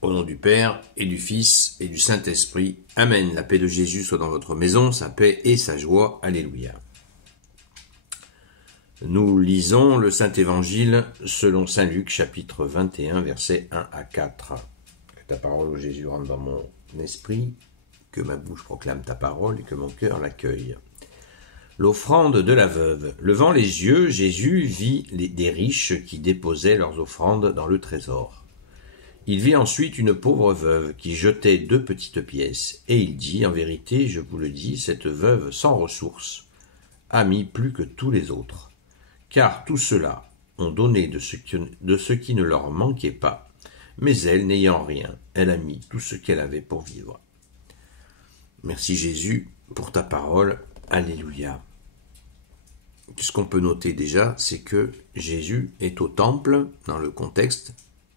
Au nom du Père, et du Fils, et du Saint-Esprit. Amen. La paix de Jésus soit dans votre maison, sa paix et sa joie. Alléluia. Nous lisons le Saint-Évangile selon saint Luc, chapitre 21, versets 1 à 4. Que ta parole, ô Jésus, rentre dans mon esprit, que ma bouche proclame ta parole et que mon cœur l'accueille. L'offrande de la veuve. Levant les yeux, Jésus vit des riches qui déposaient leurs offrandes dans le trésor. Il vit ensuite une pauvre veuve qui jetait 2 petites pièces, et il dit, en vérité, je vous le dis, cette veuve sans ressources a mis plus que tous les autres, car tous ceux-là ont donné de ce qui ne leur manquait pas, mais elle, n'ayant rien, elle a mis tout ce qu'elle avait pour vivre. Merci Jésus pour ta parole, Alléluia. Ce qu'on peut noter déjà, c'est que Jésus est au temple, dans le contexte.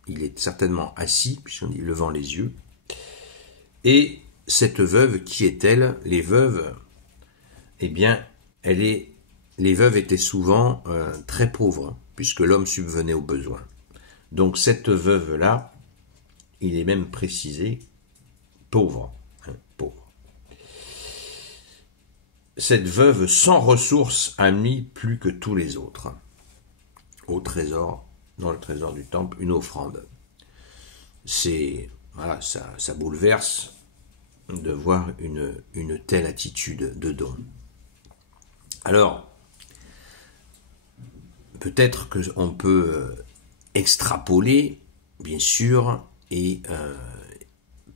Il est certainement assis, puisqu'on dit levant les yeux. Et cette veuve, qui est-elle? Les veuves, eh bien, les veuves étaient souvent très pauvres, puisque l'homme subvenait aux besoins. Donc cette veuve-là, il est même précisé, pauvre. Pauvre. Cette veuve sans ressources a mis plus que tous les autres au trésor, dans le trésor du temple, une offrande. Voilà, ça bouleverse de voir une telle attitude de don. Alors, peut-être qu'on peut extrapoler, bien sûr, et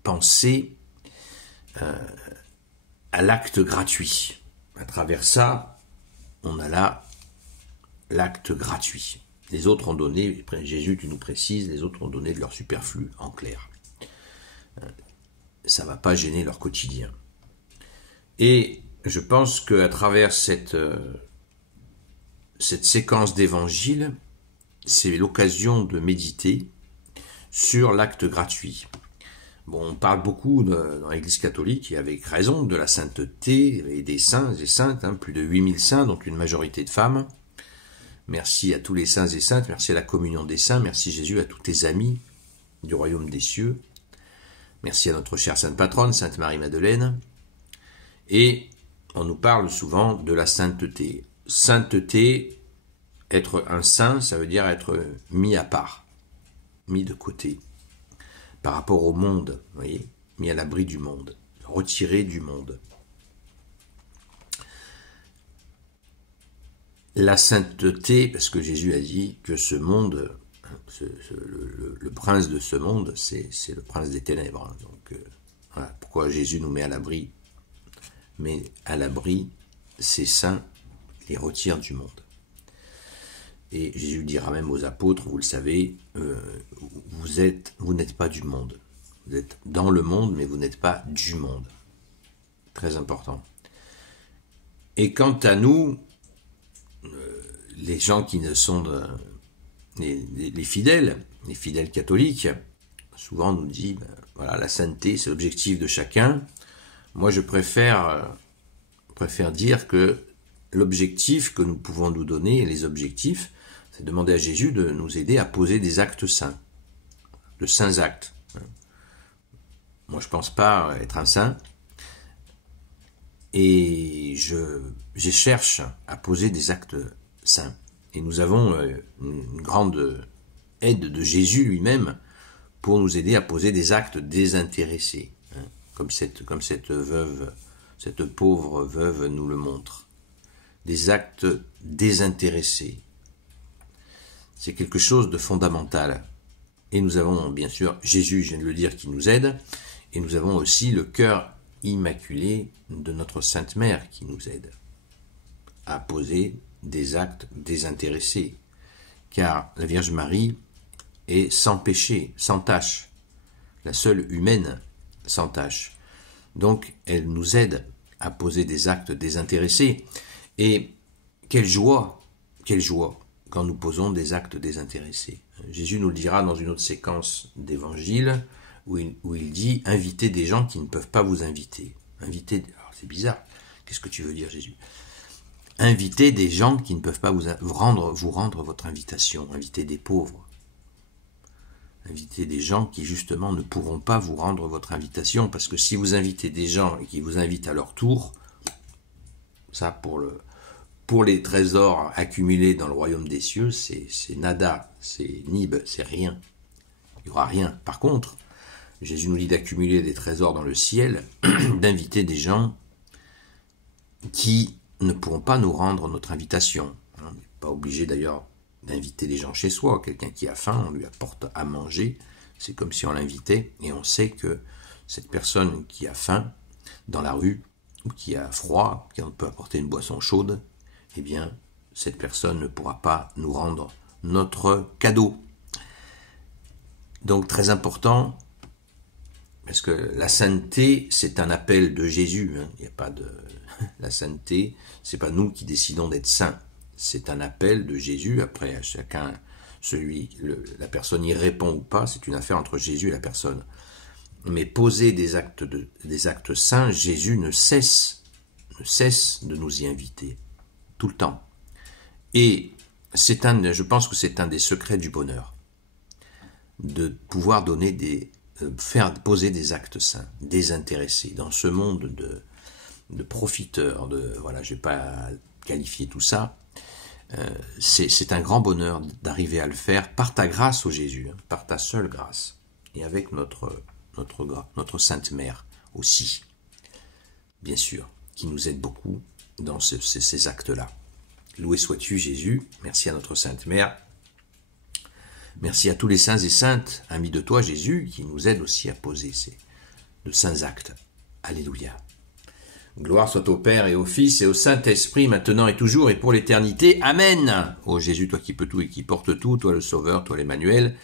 penser à l'acte gratuit. À travers ça, on a là l'acte gratuit. Les autres ont donné, Jésus, tu nous précises, les autres ont donné de leur superflu, en clair. Ça ne va pas gêner leur quotidien. Et je pense qu'à travers cette séquence d'évangile, c'est l'occasion de méditer sur l'acte gratuit. Bon, on parle beaucoup dans l'Église catholique, et avec raison, de la sainteté et des saints et saintes, plus de 8000 saints, donc une majorité de femmes. Merci à tous les saints et saintes, merci à la communion des saints, merci Jésus à tous tes amis du royaume des cieux. Merci à notre chère sainte patronne, Sainte Marie-Madeleine. Et on nous parle souvent de la sainteté. Sainteté, être un saint, ça veut dire être mis à part, mis de côté, par rapport au monde, vous voyez, mis à l'abri du monde, retiré du monde. La sainteté, parce que Jésus a dit que ce monde, le prince de ce monde, c'est le prince des ténèbres. Donc, voilà pourquoi Jésus nous met à l'abri. Mais à l'abri, ces saints les retirent du monde. Et Jésus dira même aux apôtres, vous le savez, vous n'êtes pas du monde. Vous êtes dans le monde, mais vous n'êtes pas du monde. Très important. Et quant à nous, les gens qui ne sont les fidèles catholiques, souvent nous disent, voilà, la sainteté, c'est l'objectif de chacun. Moi, je préfère dire que l'objectif que nous pouvons nous donner, les objectifs, c'est demander à Jésus de nous aider à poser des actes saints, de saints actes. Moi, je ne pense pas être un saint, et je cherche à poser des actes saints. Et nous avons une grande aide de Jésus lui-même pour nous aider à poser des actes désintéressés, comme cette veuve, cette pauvre veuve nous le montre. Des actes désintéressés. C'est quelque chose de fondamental. Et nous avons bien sûr Jésus, je viens de le dire, qui nous aide, et nous avons aussi le cœur immaculé de notre Sainte Mère qui nous aide à poser des actes désintéressés, car la Vierge Marie est sans péché, sans tache, la seule humaine sans tache. Donc elle nous aide à poser des actes désintéressés. Et quelle joie quand nous posons des actes désintéressés. Jésus nous le dira dans une autre séquence d'évangile où il dit « Invitez des gens qui ne peuvent pas vous inviter ». Alors c'est bizarre. Qu'est-ce que tu veux dire, Jésus? Invitez des gens qui ne peuvent pas vous rendre votre invitation. Invitez des pauvres. Invitez des gens qui justement ne pourront pas vous rendre votre invitation, parce que si vous invitez des gens et qui vous invitent à leur tour, ça pour les trésors accumulés dans le royaume des cieux, c'est nada, c'est nib, c'est rien. Il n'y aura rien. Par contre, Jésus nous dit d'accumuler des trésors dans le ciel, d'inviter des gens qui ne pourront pas nous rendre notre invitation. On n'est pas obligé d'ailleurs d'inviter les gens chez soi. Quelqu'un qui a faim, on lui apporte à manger. C'est comme si on l'invitait et on sait que cette personne qui a faim dans la rue ou qui a froid, qui peut apporter une boisson chaude, eh bien, cette personne ne pourra pas nous rendre notre cadeau. Donc, très important, parce que la sainteté, c'est un appel de Jésus. Il n'y a pas de... La sainteté, c'est pas nous qui décidons d'être saints. C'est un appel de Jésus. Après, à chacun, la personne y répond ou pas, c'est une affaire entre Jésus et la personne. Mais poser des actes saints, Jésus ne cesse de nous y inviter, tout le temps. Et je pense que c'est un des secrets du bonheur, de pouvoir poser des actes saints, désintéressés, dans ce monde de profiteurs, je vais pas qualifier tout ça. C'est un grand bonheur d'arriver à le faire par ta grâce, ô Jésus, par ta seule grâce, et avec notre Sainte Mère aussi, bien sûr, qui nous aide beaucoup dans ces actes-là. Loué sois-tu, Jésus. Merci à notre Sainte Mère. Merci à tous les saints et saintes, amis de toi, Jésus, qui nous aident aussi à poser de saints actes. Alléluia. Gloire soit au Père et au Fils et au Saint-Esprit, maintenant et toujours et pour l'éternité. Amen. Ô Jésus, toi qui peux tout et qui portes tout, toi le Sauveur, toi l'Emmanuel,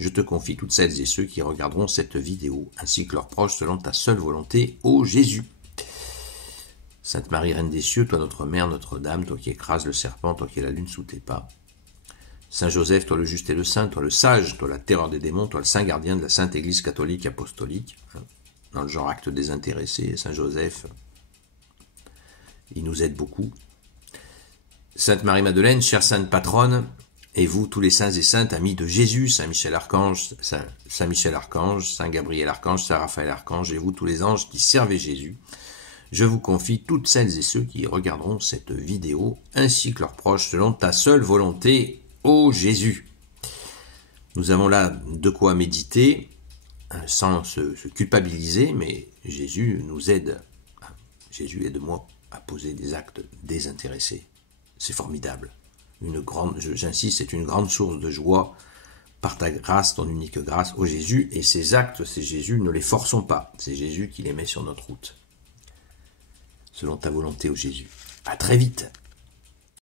je te confie toutes celles et ceux qui regarderont cette vidéo, ainsi que leurs proches, selon ta seule volonté, ô Jésus. Sainte Marie, Reine des cieux, toi notre Mère, Notre-Dame, toi qui écrases le serpent, toi qui es la lune sous tes pas. Saint Joseph, toi le juste et le saint, toi le sage, toi la terreur des démons, toi le saint gardien de la Sainte Église catholique apostolique, dans le genre acte désintéressé, Saint Joseph, il nous aide beaucoup. Sainte Marie-Madeleine, chère sainte patronne, et vous, tous les saints et saintes, amis de Jésus, Saint Michel Archange, Saint Michel Archange, Saint Gabriel Archange, Saint Raphaël Archange, et vous, tous les anges qui servez Jésus, je vous confie toutes celles et ceux qui regarderont cette vidéo, ainsi que leurs proches, selon ta seule volonté, ô Jésus. Nous avons là de quoi méditer, sans se culpabiliser, mais Jésus nous aide. Jésus aide-moi à poser des actes désintéressés. C'est formidable. J'insiste, c'est une grande source de joie par ta grâce, ton unique grâce, ô Jésus, et ces actes, c'est Jésus, ne les forçons pas. C'est Jésus qui les met sur notre route. Selon ta volonté, ô Jésus. À très vite.